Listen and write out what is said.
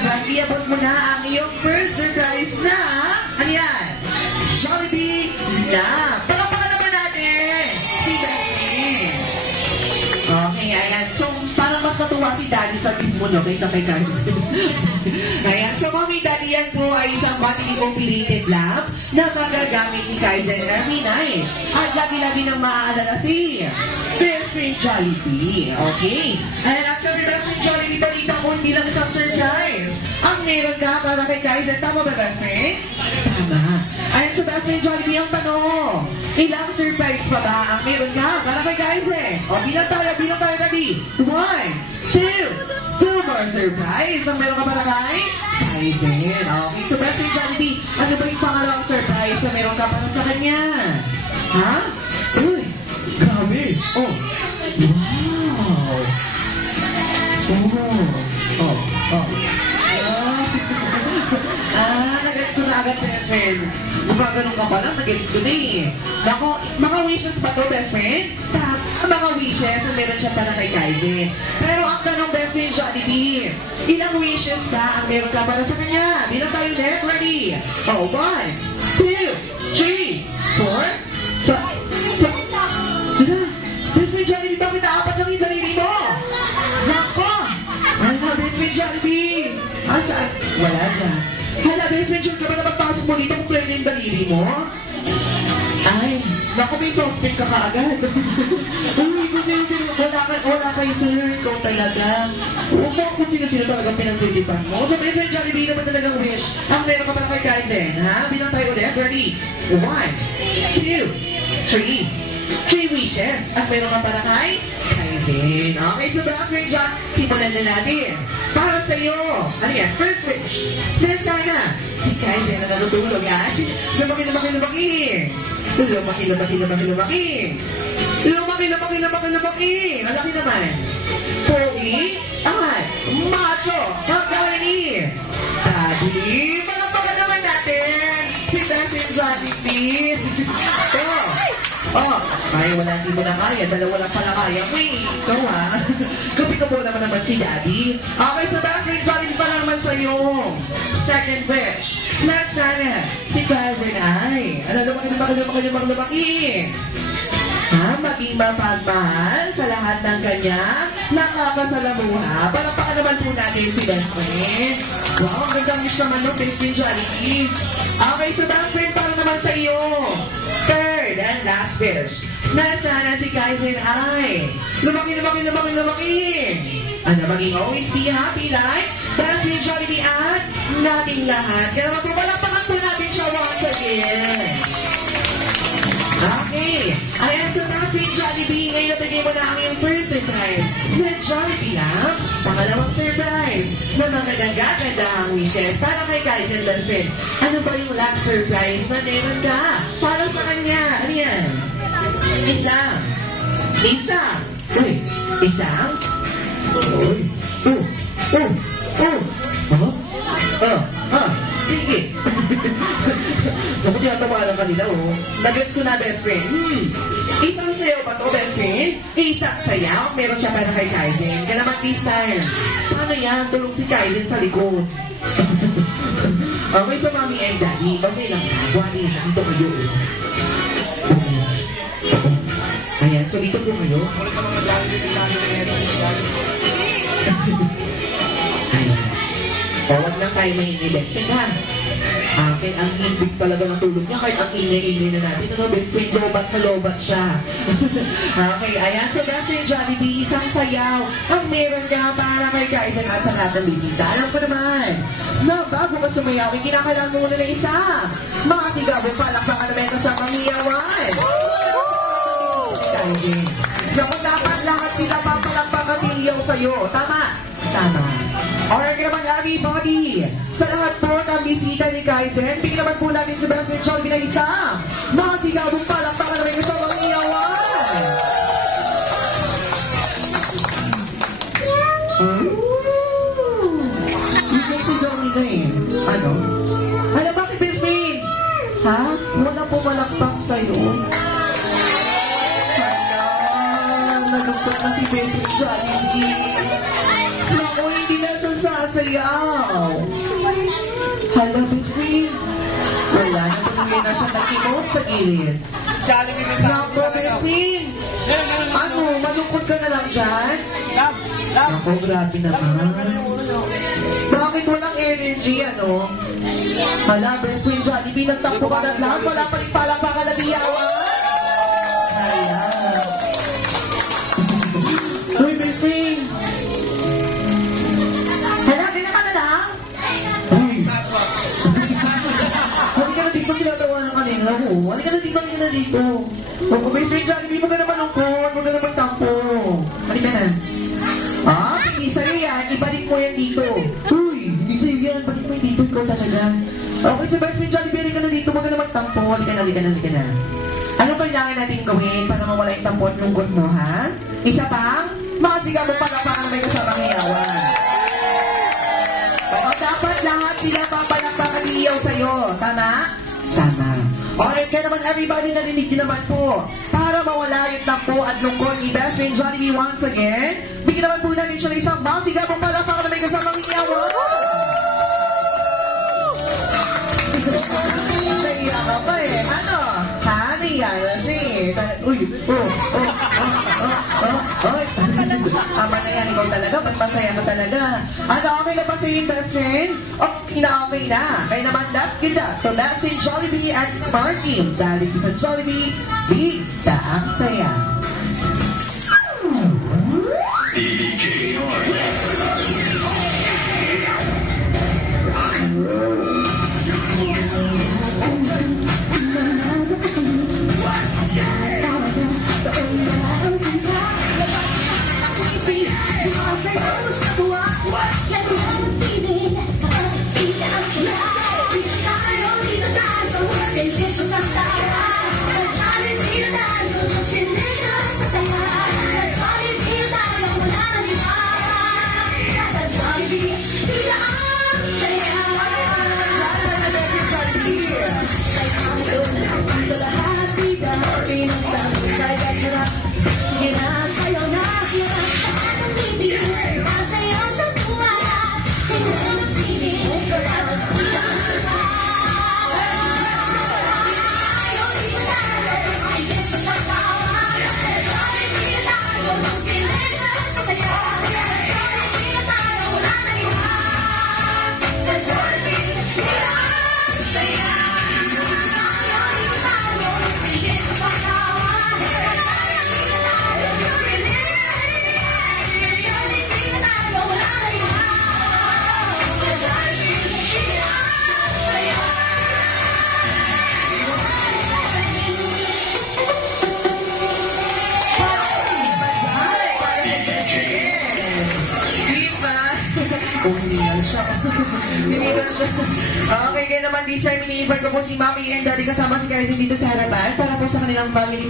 Brand, iabot mo na ang iyong first surprise na, ano yan? Jollibee na! Palakpakan naman natin! Si Becky! Okay, ayan. So, parang mas natuwa si Daddy sa team mo, no? Kaysa kay Carmen. Ayan. So, Mommy, Daddy, yan po ay isang battery operated lamp na magagamit ni Kaizen every night. At lagi-lagi nang maaalala si Best Friend Jollibee. Okay? Ayan, actually, Best Friend Jollibee, balita ko hindi lang isang surprise. Ang meron ka para kay Kaizen. Tama ba, Best Friend? Tama. Ayan, so Best Friend Jollibee, ang tanong. Ilang surprise pa ba ang meron ka para kay Kaizen? O, bilang tayo, Daddy. 1, 2, 2 more surprise. Ang meron ka para kay Kaizen. Okay, so Best Friend Jollibee, ano ba yung pangalawang surprise na meron ka para sa kanya? Ha? Uy, grabe. Oh, wow. Oh. Nag-gets ko na agad, Best Friend. Diba ganun ka pa lang, nag-gets ko na eh. Nako, mga wishes ba to, Best Friend? Mga wishes na meron siya para kay Kaizen. Pero ang tanong, Best Friend Jollibee, ilang wishes ba ang meron ka para sa kanya? Bilang tayo ulit, ready? Oh, 1, 2, 3, 4, 5. Best Friend Jollibee, bakit apat lang yung daliri mo? Nako! Ano, Best Friend Jollibee? Saan? Wala dyan. Hala, Best Friend Jollibee, ka ba na magpasok mo dito kung pwede yung daliri mo? Ay, naku, may softpick ka kaagad. Uy, wala kayo, sir. Ikaw talaga. Huwag mo kung sino-sino talagang pinagtitipan mo. So, Best Friend Jollibee naman talagang wish. Ang meron ka pala kay Kaizen, ha? Bilang tayo ulit. Ready? 1, 2, 3. 3 wishes. At meron ka para kay Kaizen. Okay, so Best Friend John, simulan na natin. Para sa iyo, ano yan? First wish. Please sana, si Kaizen na natutulog yan. Lumaki. Ang laki naman. Pogi, at macho, pagkawali. Daddy, palakpakan naman natin si Best Friend Jollibee. Ay, wala, hindi mo na kaya. Dalawa lang pala kaya. Wait, ikaw ha. Kapi-kapo naman si Daddy. Okay, so Best Friend Jollibee pa naman sa'yo. Second wish. Na sana, si Kaizen ay, lumaki. Maging mapagmahal sa lahat ng kanya nakakasalamuha. Palakpakan naman po natin si Best Friend. Wow, ang gandang wish naman ng Best Friend Jollibee. Okay, so Best Friend para naman sa iyo. Third and last wish. Na sana si Kaizen ay lumaki. Ano, maging always be happy like Best Friend Jollibee at nating lahat. Kaya naman po, palakpakan po natin siya once again. Okay. Ayan, so Best Friend Jollibee, ngayon nabigay mo na ang iyong first surprise na Jollibee lang. Pangalawang surprise na mga ganda-gandang wishes para kay Kaizen, Best Friend. Ano ba yung last surprise na meron ka para sa kanya? Ano yan? Isang. Uy, isang. Sige. Naku, tinatawanan kanila, oh. Nag-gets ko na, Best Friend. Isang sayaw ba to, Best Friend? Isang sayaw? Meron siya para kay Kaizen. Kaya naman this time. Paano yan? Tulong si Kaizen sa likod. Okay, so Mommy and Daddy, okay lang. Buhanin siya. Dito kayo. Ayan, so dito po kayo. Huwag lang tayo mahingi, Best Friend, ha? Kaya ang hibig talaga ng tulog niya, kahit ang ingay-ingay na natin. Ano, Best Friend, lobat siya. Okay, ayan. So, Best Friend Jollibee, isang sayaw ang meron ka para kay Kaizen at sa lahat ng bisita. Alam ko naman, na bago ka sumayawin, kinakailangan mo muna ng isa. Mga sigabo, palakpakan naman ito sa pangyayawan. Kaizen. Naku, dapat lahat sila papalakpakan niyaw sa'yo. Tama? Tama. Alright naman, everybody. Sa lahat po ng bisita ni Kaizen, bigyan naman po natin sa Best Friend Jollibee na isa. Mga sigabong palakpakan naman ito mga iyawan. Ikaw si Domina eh. Ano? Alam, bakit Best Friend? Ha? Wala po malakpak sa'yo. Nalungkot na si Best Friend Jollibee. Naku, hindi na siya sasayaw. Hala, best friend. Wala na, tumuloy na siya nag-emote sa gilid. Nako, best friend. Ano, malungkot ka na lang dyan? Nako, grabe naman. Bakit walang energy, ano? Hala, best friend Jollibee, nagtampo ka na lang. Wala pa rin palakpakan na biyawan. Hala. Uy, best friend. Hala, ganyan ka na lang? Uy. Hindi ka na dito, sinatawa ng kanina. Hindi ka na dito, hindi ka na dito. Opo, best friend Jollibee, huwag ka naman lungkot. Huwag ka naman tampo. Halika na. Ah, hindi sa'yo yan. Ibalik mo yan dito. Uy, hindi sa'yo yan. Balik mo yan dito. Ikaw talaga. Okay, so best friend Jollibee, halika na dito. Huwag ka naman tampo. Halika na, halika na, halika na. Anong kailangan natin gawin para mawala yung tampo at lungkot mo, ha? Isa pang, mga sigaw mo palakpakan na may kasamang hiyawan. O, dapat lahat sila papalakpakan hiyaw sa'yo. Tama? Tama. Alright, kaya naman everybody narinig din naman po. Para mawala yung tampo at lungkot ni Best Friend Jollibee once again, bigyan naman po natin siya ng isang mga sigaw mo palakpakan na may kasamang hiyawan. Naiya ka pa eh. Ano? Ha? Naiya na siya eh. Uy, Ay, tama na yan, ikaw talaga. Pagpasaya ka talaga. Ano, okay na ba sa yung best friend? Okay na, okay na. Kaya naman, let's give that to Best Friend Jollibee at Marky. Dahil sa Jollibee, big ang saya. Okay, kaya naman this time, ini-invite ko po si Mami and Daddy kasama si Karizin dito sa harapan para po sa kanilang family